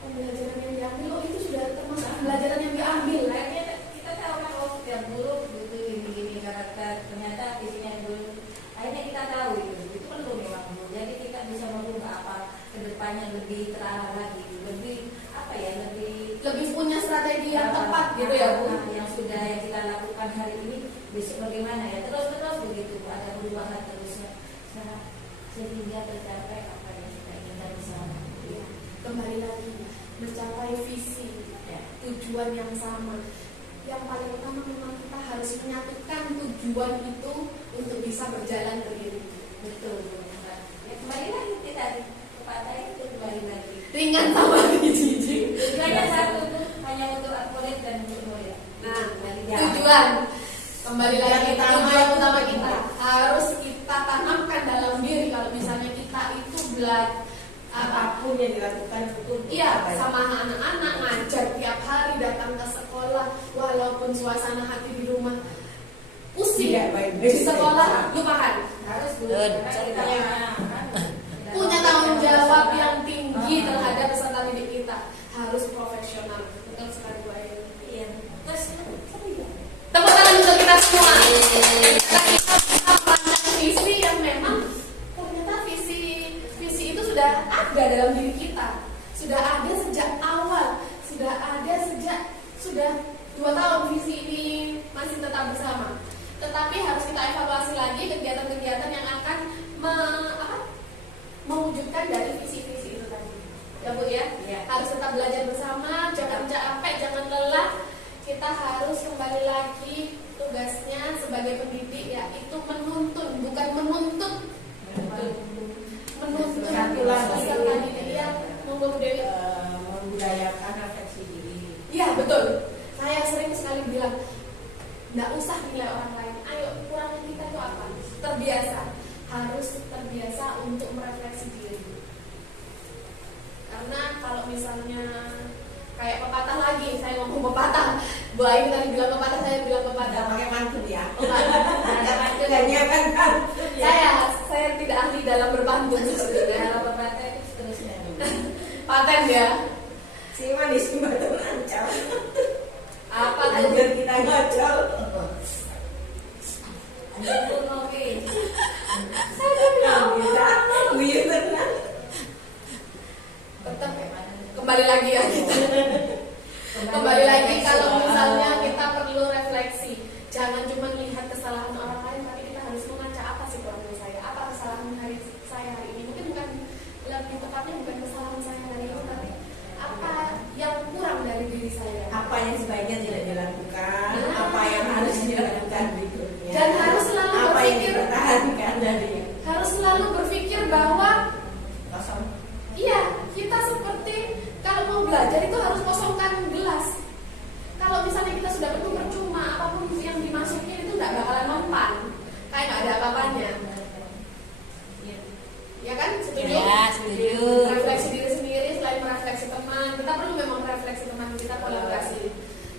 pembelajaran yang diambil, oh itu sudah termasuk pembelajaran yang diambil. Kayaknya kita tahu kan oh setiap guru butuh ini karakter, ternyata isinya dulu. Akhirnya kita tahu itu perlu memang Bu. Jadi kita bisa merubah apa kedepannya lebih terarah lagi, lebih apa ya, Lebih punya strategi yang tepat gitu ya Bu. Yang sudah yang kita lakukan hari ini besok bagaimana ya, terus begitu Bu. Ada perubahan terusnya sehingga tercapai apa yang kita inginkan bersama. Ya, kembali lagi mencapai visi, Ya. tujuan yang sama. Yang paling utama memang kita harus menyatukan tujuan itu untuk bisa berjalan beriring. Betul Bu. Ya, kembali lagi kita kepada itu kembali lagi. Ringan sama jijik. Tujuannya satu tuh hanya untuk akurat dan untuk mulia. Nah, Ya. tujuan kembali lagi Tujuan utama tujuan itu utama kita harus kita tanamkan dalam diri. Kalau misalnya kita itu belajar Apapun yang dilakukan itu iya apa ya? sama anak-anak ngajar tiap hari, datang ke sekolah walaupun suasana hati di rumah pusing, Tidak baik. di sekolah lupakan. Harus Bu. Betul. Karena kita Punya tanggung jawab yang tinggi terhadap peserta didik kita, harus profesional. Betul sekali Bu Ayu. Iya. Terus Tepuk tangan untuk kita semua. Kita bisa merancang visi yang memang ternyata visi itu sudah ada dalam diri kita, sudah ada sejak awal, sudah ada sejak sudah 2 tahun visi ini masih tetap bersama. Tetapi harus kita evaluasi lagi kegiatan-kegiatan yang akan mewujudkan dari visi-visi itu tadi. Ya Bu ya, harus tetap belajar bersama, jangan capek, jangan lelah. Kita harus kembali lagi tugasnya sebagai pendidik yaitu menuntun, bukan menuntut. Menuntut Satu lagi peserta didik yang membudayakan. membudayakan refleksi diri. Iya betul. Saya sering sekali bilang, nggak usah nilai orang lain. Ayo kurangnya kita itu apa? Terbiasa, harus terbiasa untuk merefleksi diri. Karena kalau misalnya kayak pepatah lagi, saya ngomong pepatah. Bu Ayu tadi bilang pepatah, saya bilang Tidak pepatah. pakai pantun ya. Ada pantun. Tidak nyiapkan kan? Saya tidak ahli dalam berpantun sebenarnya. kalau berkata itu seterusnya. Paten ya. Si manis batu ancol. Apa tuh? Anjir kita ngocol. Ada pun oke. Bisa. Buyut tenang. Tetap kembali lagi ya kita. Kembali lagi kalau misalnya kita perlu refleksi, jangan cuma lihat kesalahan orang lain, tapi kita harus mengaca apa sih kurangnya saya, apa kesalahan saya hari ini. Mungkin bukan lebih tepatnya bukan kesalahan saya hari ini, tapi apa yang kurang dari diri saya. Apa yang sebaiknya tidak dilakukan, apa yang harus dilakukan berikutnya, Dan harus selalu apa yang berpikir, dipertahankan dari harus selalu berpikir bahwa kosong. iya, kita seperti kalau mau belajar itu harus kosongkan gelas. Kalau misalnya kita sudah penuh percuma, apapun yang dimasukin itu nggak ada apa-apanya. Ya kan, setuju? Ya, setuju. Refleksi diri sendiri selain merefleksi teman, kita perlu memang merefleksi teman kita, kolaborasi.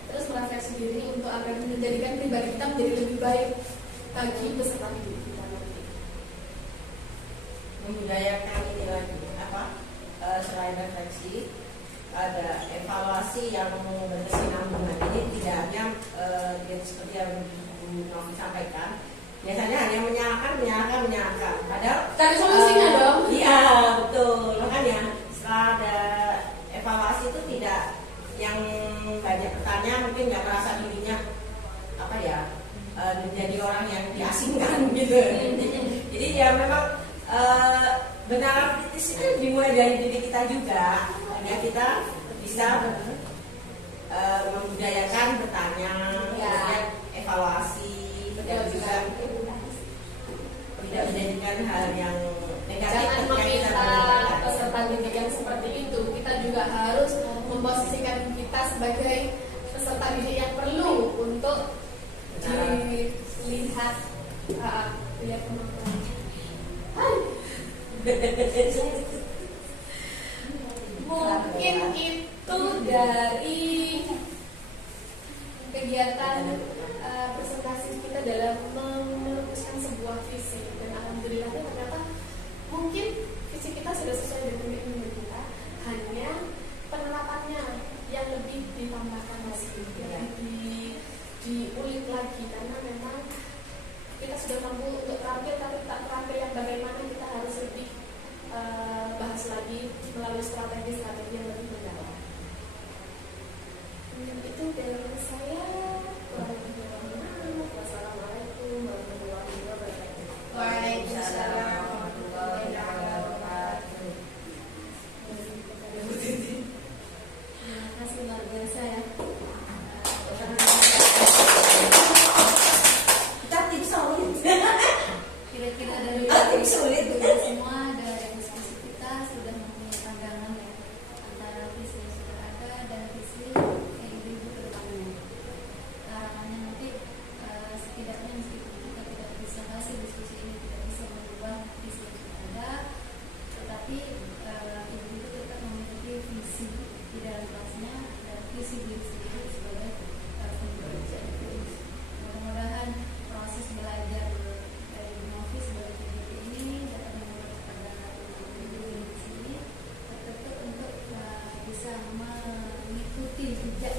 Terus merefleksi diri untuk agar menjadikan pribadi kita menjadi lebih baik bagi peserta didik kita nanti. Membudayakan ini lagi apa? Selain refleksi, ada evaluasi yang berkesinambungan. Ini tidak hanya seperti yang Bu Novi sampaikan. Biasanya hanya menyalahkan. Padahal Cari solusinya dong. Iya, betul. Makanya setelah ada evaluasi itu tidak yang banyak bertanya mungkin nggak merasa dirinya apa ya menjadi orang yang diasingkan gitu. Jadi ya memang benar kritis itu dimulai dari diri kita juga. Hanya kita bisa membudayakan bertanya, kemudian evaluasi, dan juga tidak menjadikan hal yang negatif Jangan ketika kita meminta menyampaikan. peserta didik yang seperti itu. Kita juga harus memposisikan kita sebagai peserta didik yang perlu untuk dilihat, lihat kemampuan. Mungkin itu dari kegiatan presentasi kita dalam merumuskan sebuah visi, dan alhamdulillahnya ternyata mungkin visi kita sudah sesuai dengan keinginan kita, hanya penerapannya yang lebih ditambahkan lagi, diulik lagi, karena memang kita sudah mampu untuk terampil, tapi tak terampil yang bagaimana kita harus lebih bahas lagi melalui strategi-strategi yang lebih mendalam. Itu dari saya. Wassalamualaikum warahmatullahi wabarakatuh. Waalaikumsalam warahmatullahi wabarakatuh. Terima kasih luar biasa ya. Kita tim solid. Kira-kira dari Tim sulit. semua dari diskusi kita sudah mempunyai pandangan ya antara visi yang sudah ada dan visi yang ibu-ibu ke depannya. Harapannya nanti setidaknya meskipun kita tidak bisa hasil diskusi ini tidak bisa merubah visi yang sudah ada, tetapi ibu-ibu tetap memiliki visi di dalam kelasnya dan visi diri sendiri sebagai pembaca. Mudah-mudahan proses belajar dari Bu Novi sebagai PJJ ini dapat membuat pandangan ibu di sini tertutup untuk bisa mengikuti jejak